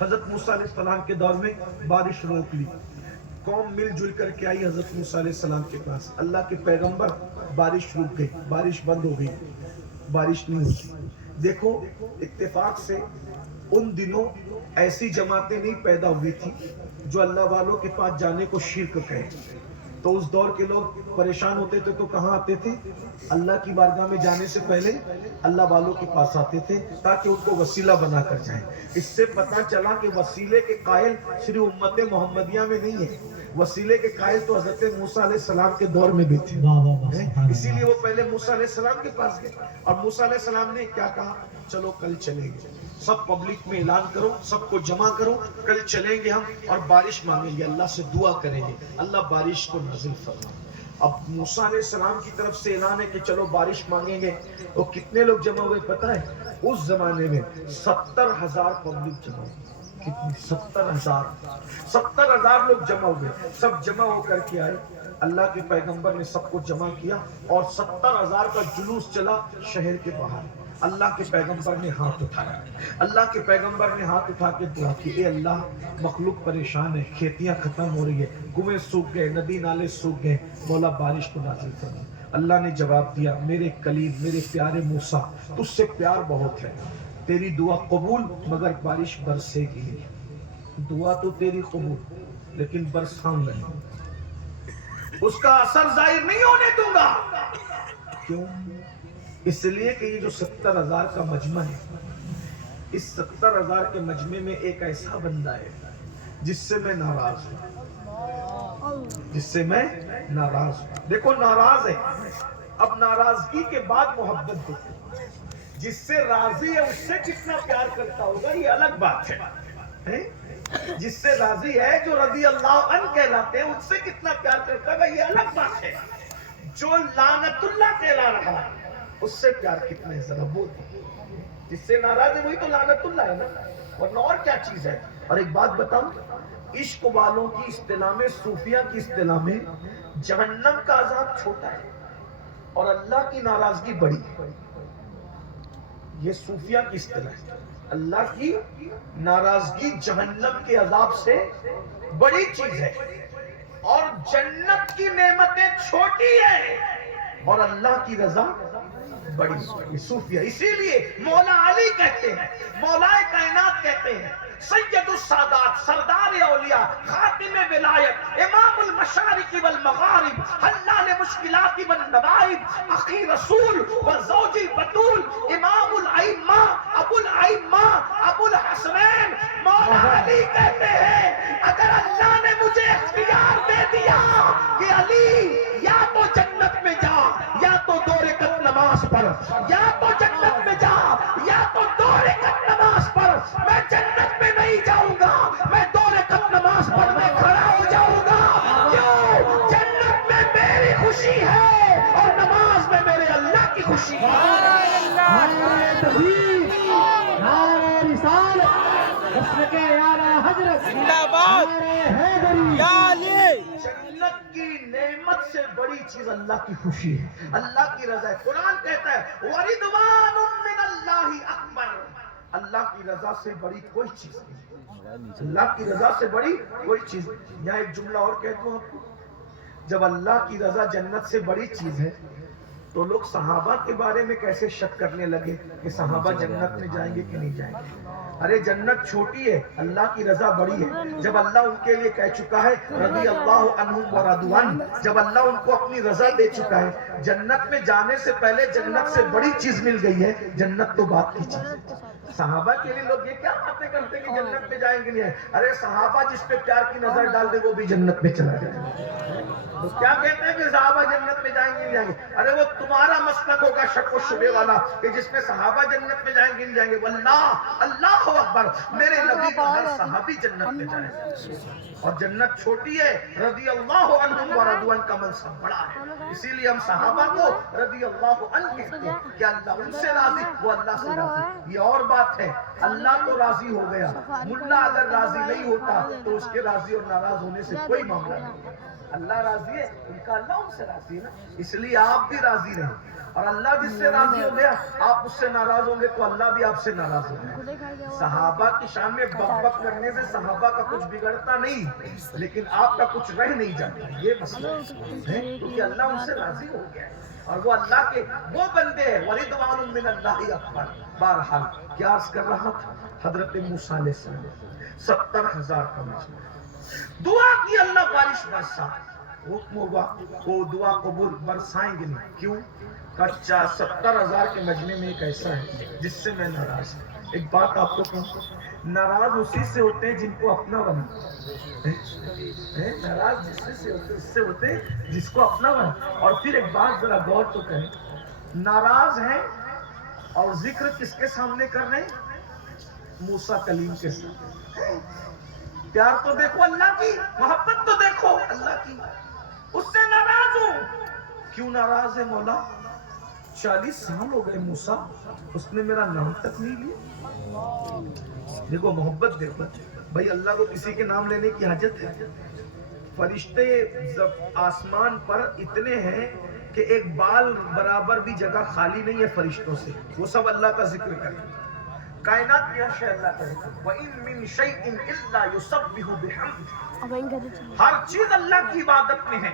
حضرت موسیٰ علیہ السلام کے دور میں بارش روک لی، قوم مل جل کر کے آئی حضرت موسیٰ علیہ السلام کے پاس، اللہ کے پیغمبر بارش رک گئی، بارش بند ہو گئی، بارش نہیں ہوتی۔ دیکھو اتفاق سے ان دنوں ایسی جماعتیں نہیں پیدا ہوئی تھی جو اللہ والوں کے پاس جانے کو شرک کہیں، تو اس دور کے لوگ پریشان ہوتے تھے تو کہاں آتے تھے؟ اللہ کی بارگاہ میں جانے سے پہلے اللہ والوں کے پاس آتے تھے تاکہ ان کو وسیلہ بنا کر جائیں۔ اس سے پتہ چلا کہ وسیلے کے قائل صرف امت محمدیہ میں نہیں ہے، وسیلے کے قائل تو حضرت موسیٰ علیہ السلام کے دور میں بھی تھے، اسی لیے وہ پہلے موسیٰ علیہ السلام کے پاس گئے اور موسیٰ علیہ السلام نے کیا کہا؟ چلو کل چلیں گے، سب پبلک میں اعلان کرو، سب کو جمع کرو، کل چلیں گے ہم اور بارش مانگیں گے، اللہ سے دعا کریں گے اللہ بارش کو نازل فرما۔ اب موسیٰ علیہ السلام کی طرف سے اعلان ہے کہ چلو بارش مانگیں گے، تو کتنے لوگ جمع ہوئے پتہ ہے؟ اس زمانے میں 70,000 پبلک جمع ہوئی۔ کتنی؟ 70,000 لوگ جمع ہوئے، سب جمع ہو کر کے آئے، اللہ کے پیغمبر نے سب کو جمع کیا اور 70,000 کا جلوس چلا شہر کے باہر۔ اللہ کے پیغمبر نے ہاتھ اٹھایا، اللہ کے پیغمبر نے ہاتھ اٹھا کے دعا کی، اے اللہ مخلوق پریشان ہے، کھیتیاں ختم ہو رہی ہے، کنویں سوکھ گئے، ندی نالے سوکھ گئے، مولا بارش کو نازل فرما۔ اللہ نے جواب دیا، میرے کلیم میرے پیارے موسیٰ تجھ سے پیار بہت ہے، تیری دعا قبول مگر بارش برسے گی، دعا تو تیری قبول لیکن برساؤں نہیں، اس کا اثر ظاہر نہیں ہونے دوں گا۔ کیوں؟ اس لیے کہ یہ جو 70,000 کا مجمع ہے، اس 70,000 کے مجمع میں ایک ایسا بندہ ہے جس سے میں ناراض ہوں، جس سے میں ناراض ہوں۔ دیکھو ناراض ہے، اب ناراضگی کے بعد محبت دیکھو، جس سے راضی ہے اس سے کتنا پیار کرتا ہوگا یہ الگ بات ہے، جس سے راضی ہے جو رضی اللہ عنہ کہلاتے ہیں ان سے کتنا پیار کرتا ہوگا یہ الگ بات ہے، جو لعنت اللہ کہلا رہا ہے اس سے پیار کتنا ہے ذرا بول، جس سے ناراض ہے وہی تو لعنت اللہ ہے نا، ورنہ اور کیا چیز ہے۔ اور ایک بات بتاؤں، عشق والوں کی اصطلاح میں، صوفیہ کی اصطلاح میں جہنم کا عذاب چھوٹا ہے اور اللہ کی ناراضگی بڑی ہے، یہ صوفیہ کی اصطلاح ہے، اللہ کی ناراضگی جہنم کے عذاب سے بڑی چیز ہے اور جنت کی نعمتیں چھوٹی ہے اور اللہ کی رضا بڑی، صوفیہ۔ اسی لیے مولا علی کہتے ہیں، مولا کائنات کہتے ہیں، سید السادات، سردار اولیاء، خاتم ولایت، امام المشارق والمغارب، حلال مشکلات والنوائب، اخی رسول وزوج البتول، امام الائمہ، ابو الائمہ، ابو الحسنین، مولا علی کہتے ہیں اگر اللہ نے مجھے اختیار دے دیا کہ علی یا تو جنت میں جا یا تو 2 رکعت نماز پڑھ، یا تو جنت میں جا یا تو 2 رکعت نماز پڑھ، میں جنت میں نہیں جاؤں گا، میں 2 رکعت نماز پڑھ میں کھڑا ہو جاؤں گا، کیوں؟ جنت میں میری خوشی ہے اور نماز میں میرے اللہ کی خوشی ہے۔ نعرہ تکبیر، نعرہ رسالت، مسلک اعلیٰ حضرت، زندہ باد، نعرہ حیدری۔ یا علی۔ جنت کی نعمت سے بڑی چیز اللہ کی خوشی ہے، اللہ کی رضا ہے۔ قرآن کہتا ہے وَرِضْوَانٌ مِّنَ اللَّهِ أَكْبَرُ، اللہ کی رضا سے بڑی کوئی چیز نہیں، اللہ کی رضا سے بڑی کوئی چیز نہیں۔ یہاں ایک جملہ اور کہہ دوں آپ کو، جب اللہ کی رضا جنت سے بڑی چیز ہے تو لوگ صحابہ کے بارے میں کیسے شک کرنے لگے کہ صحابہ جنت میں جائیں گے کہ نہیں جائیں گے؟ ارے جنت چھوٹی ہے، اللہ کی رضا بڑی ہے۔ جب اللہ ان کے لیے کہہ چکا ہے رضی اللہ عنہم ورضوا عنہ، جب اللہ ان کو اپنی رضا دے چکا ہے، جنت میں جانے سے پہلے جنت سے بڑی چیز مل گئی ہے، جنت تو بات کی چیز ہے۔ صحابہ کے لیے لوگ یہ کیا باتیں کرتے کہ جنت میں جائیں گے نہیں؟ ارے صحابہ جس پہ پیار کی نظر ڈال دے وہ بھی جنت میں چلا جائے گا۔ تو کیا کہتے ہیں کہ صحابہ جنت میں جائیں گے نہیں جائیں گے؟ ارے وہ تمہارا مسلک ہوگا شک و شبے والا کہ جس میں صحابہ جنت میں جائیں گے نہیں جائیں گے، واللہ اللہ اکبر، میرے نبی کا ہر صحابی جنت میں جائے گا اور جنت چھوٹی ہے، رضی اللہ عنہم ورضوا عنہ کا منصب بڑا ہے، اسی لیے ہم صحابہ کو رضی اللہ عنہ کہتے ہیں کہ اللہ ان سے راضی، وہ اللہ سے راضی۔ یہ اور بات ہے، اللہ تو راضی ہو گیا، ملا اگر راضی نہیں ہوتا تو اس کے راضی اور ناراض ہونے سے کوئی معاملہ نہیں ہے۔ اللہ راضی ہے، ان کا اللہ ان سے راضی ہے نا، اس لیے آپ بھی راضی رہیں۔ اور اللہ جس سے راضی ہو گیا آپ اس سے ناراض ہوں گے تو اللہ بھی آپ سے ناراض ہو گیا. صحابہ کی شان میں بک بک کرنے سے صحابہ کا کچھ بگڑتا نہیں, لیکن آپ کا کچھ رہ نہیں جاتا. یہ مسئلہ ہے کیونکہ اللہ ان سے راضی ہو گیا اور وہ اللہ کے وہ بندے ہیں. وَرِضْوَانٌ مِّنَ اللَّهِ أَكْبَرُ. بہرحال کیا عرض کر رہا تھا, حضرت موسیٰ علیہ السلام 70,000 کا مجمع, دعا کی اللہ بارش برسا, حکم ہوا وہ دعا قبول, برسائیں گے نہیں. کیوں؟ کچا 70,000 کے مجمع میں ایک ایسا ہے جس سے میں ناراض ہوں. ایک بات آپ کو کہوں, ناراض اسی سے ہوتے ہیں جن کو اپنا بنا. ناراض اس سے ہوتے ہیں جس کو اپنا بنا. اور پھر ایک بات ذرا غور تو کریں, ناراض ہیں اور ذکر کس کے سامنے کر رہے ہیں؟ موسیٰ کلیم کے سامنے. پیار تو دیکھو اللہ کی, محبت تو دیکھو اللہ کی, اس سے ناراض ہوں. کیوں ناراض ہے مولا؟ 40 سال ہو گئے موسیٰ, اس نے میرا نام تک نہیں لیا. دیکھو محبت دیکھو بھائی, اللہ کو کسی کے نام لینے کی حاجت ہے؟ فرشتے آسمان پر اتنے ہیں کہ ایک بال برابر بھی جگہ خالی نہیں ہے فرشتوں سے, وہ سب اللہ کا ذکر کریں. کائنات کی ہر شے اللہ کا ذکر. وَإِن مِّن شَيْءٍ إِلَّا يُسَبِّحُ بِحَمْدِهِ. ہر چیز اللہ کی عبادت میں ہے,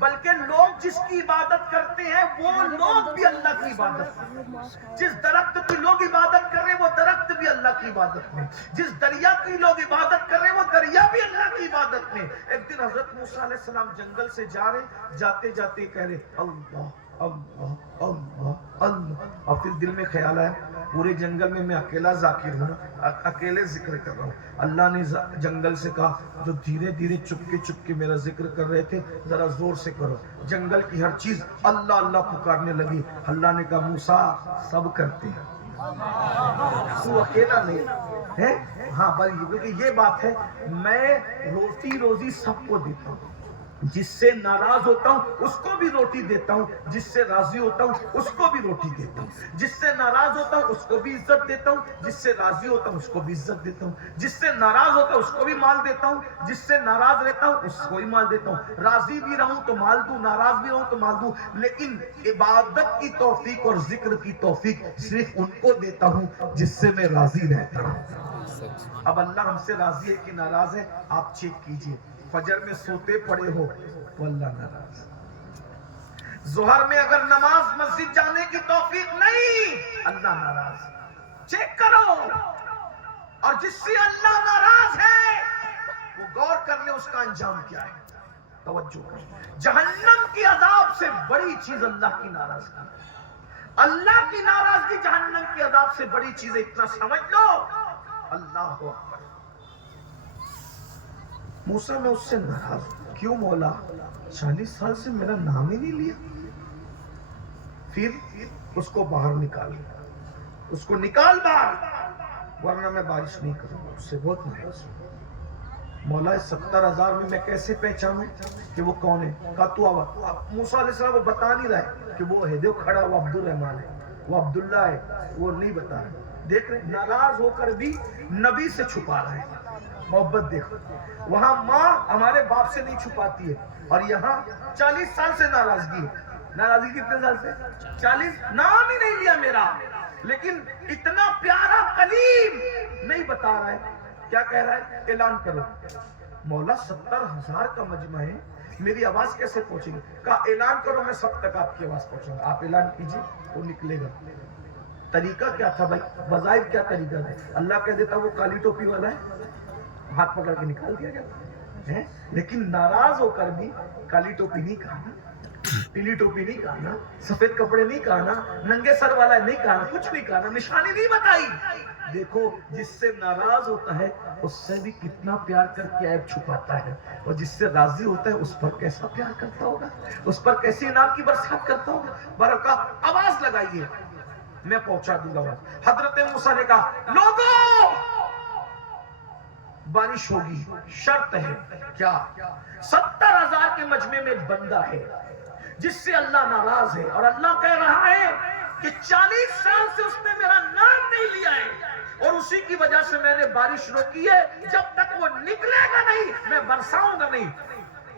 بلکہ لوگ جس کی عبادت کرتے ہیں وہ لوگ بھی اللہ کی عبادت میں. جس درخت کی لوگ عبادت کر رہے ہیں وہ درخت بھی اللہ کی عبادت میں. جس دریا کی لوگ عبادت کر رہے ہیں وہ دریا بھی اللہ کی عبادت میں. ایک دن حضرت موسیٰ علیہ السلام جنگل سے جا رہے, جاتے جاتے کہہ رہے اللہ اللہ اللہ اللہ, اور پھر دل میں خیال آیا پورے جنگل میں میں اکیلا ذاکر ہوں, اکیلے ذکر کر رہا ہوں. اللہ نے جنگل سے کہا جو دھیرے دھیرے چپکے میرا ذکر کر رہے تھے ذرا زور سے کرو. جنگل کی ہر چیز اللہ اللہ پکارنے لگی. اللہ نے کہا موسیٰ سب کرتے ہیں, تو اکیلا نہیں ہے. ہاں بھائی, کیونکہ یہ بات ہے میں روٹی روزی سب کو دیتا ہوں, جس سے ناراض ہوتا ہوں اس کو بھی روٹی دیتا ہوں, جس سے راضی ہوتا ہوں اس کو بھی روٹی دیتا ہوں, جس سے ناراض ہوتا ہوں اس کو بھی عزت دیتا ہوں, جس سے راضی ہوتا ہوں اس کو بھی عزت دیتا ہوں, جس سے ناراض ہوتا ہوں اس کو بھی مال دیتا ہوں, جس سے ناراض رہتا ہوں اس کو بھی مال دیتا ہوں. راضی بھی رہوں تو مال دوں, ناراض بھی رہوں تو مال دوں, لیکن عبادت کی توفیق اور ذکر کی توفیق صرف ان کو دیتا ہوں جس سے میں راضی رہتا ہوں. اب اللہ ہم سے راضی ہے کہ ناراض ہے آپ چیک کیجئے. فجر میں سوتے پڑے ہو تو اللہ ناراض. ظہر میں اگر نماز مسجد جانے کی توفیق نہیں, اللہ ناراض. چیک کرو. اور جس سے اللہ ناراض ہے وہ غور کر لے اس کا انجام کیا ہے. توجہ کرو, جہنم کی عذاب سے بڑی چیز اللہ کی ناراضگی. اللہ کی ناراضگی جہنم کی عذاب سے بڑی چیز ہے, اتنا سمجھ لو. اللہ اکبر. موسیٰ میں اس سے ناراض ہوں. کیوں مولا؟ 40 سال سے میرا نام ہی نہیں لیا. پھر اس کو باہر نکال, اس کو نکال باہر, ورنہ میں بارش نہیں کروں گا. اس سے بہت ناراض ہوں. مولا 70,000 میں کیسے پہچانوں کہ وہ کون ہے؟ کہا تو موسیٰ علیہ السلام وہ بتا نہیں رہا ہے کہ وہ ہے, دیکھو کھڑا وہ عبد الرحمن ہے, وہ عبداللہ ہے, وہ نہیں بتا رہے. دیکھ رہے ناراض ہو کر بھی نبی سے چھپا رہا ہے. محبت دیکھو, وہاں ماں ہمارے باپ سے نہیں چھپاتی ہے, اور یہاں 40 سال سے ناراضگی ہے. ناراضگی کتنے سال سے؟ 40. نام ہی نہیں لیا میرا, لیکن اتنا پیارا کلیم نہیں بتا رہا ہے. کیا کہہ رہا ہے؟ اعلان کرو. مولا 70,000 کا مجمع ہے, میری آواز کیسے پہنچے گی؟ کہا اعلان کرو, میں سب تک آپ کی آواز پہنچوں گا. آپ اعلان کیجئے, وہ نکلے گا. طریقہ کیا تھا بھائی؟ بظاہر کیا طریقہ تھا؟ اللہ کہہ دیتا وہ کالی ٹوپی والا ہے, ہاتھ پکڑ کے نکال دیا گیا. لیکن ناراض ہو کر بھی کالی ٹوپی نہیں کہا, پیلی ٹوپی نہیں کہا, سفید کپڑے نہیں کہا, ننگے سر والا نہیں کہا, کچھ نہیں کہا, نشانی نہیں بتائی. دیکھو جس سے ناراض ہوتا ہے اس سے بھی کتنا پیار کر کے عیب چھپاتا ہے, اور جس سے راضی ہوتا ہے اس پر کیسا پیار کرتا ہوگا, اس پر کیسی انعام کی برسات کرتا ہوگا. برکہ آواز لگائیے, میں پہنچا دوں گا. حضرت موسیٰ نے کہا لوگوں بارش ہوگی, شرط ہے. کیا؟ 70,000 کے مجمع میں ایک بندہ ہے جس سے اللہ ناراض ہے, اور اللہ کہہ رہا ہے کہ 40 سال سے اس نے میرا نام نہیں لیا ہے, اور اسی کی وجہ سے میں نے بارش روکی ہے. جب تک وہ نکلے گا نہیں میں برساؤں گا نہیں.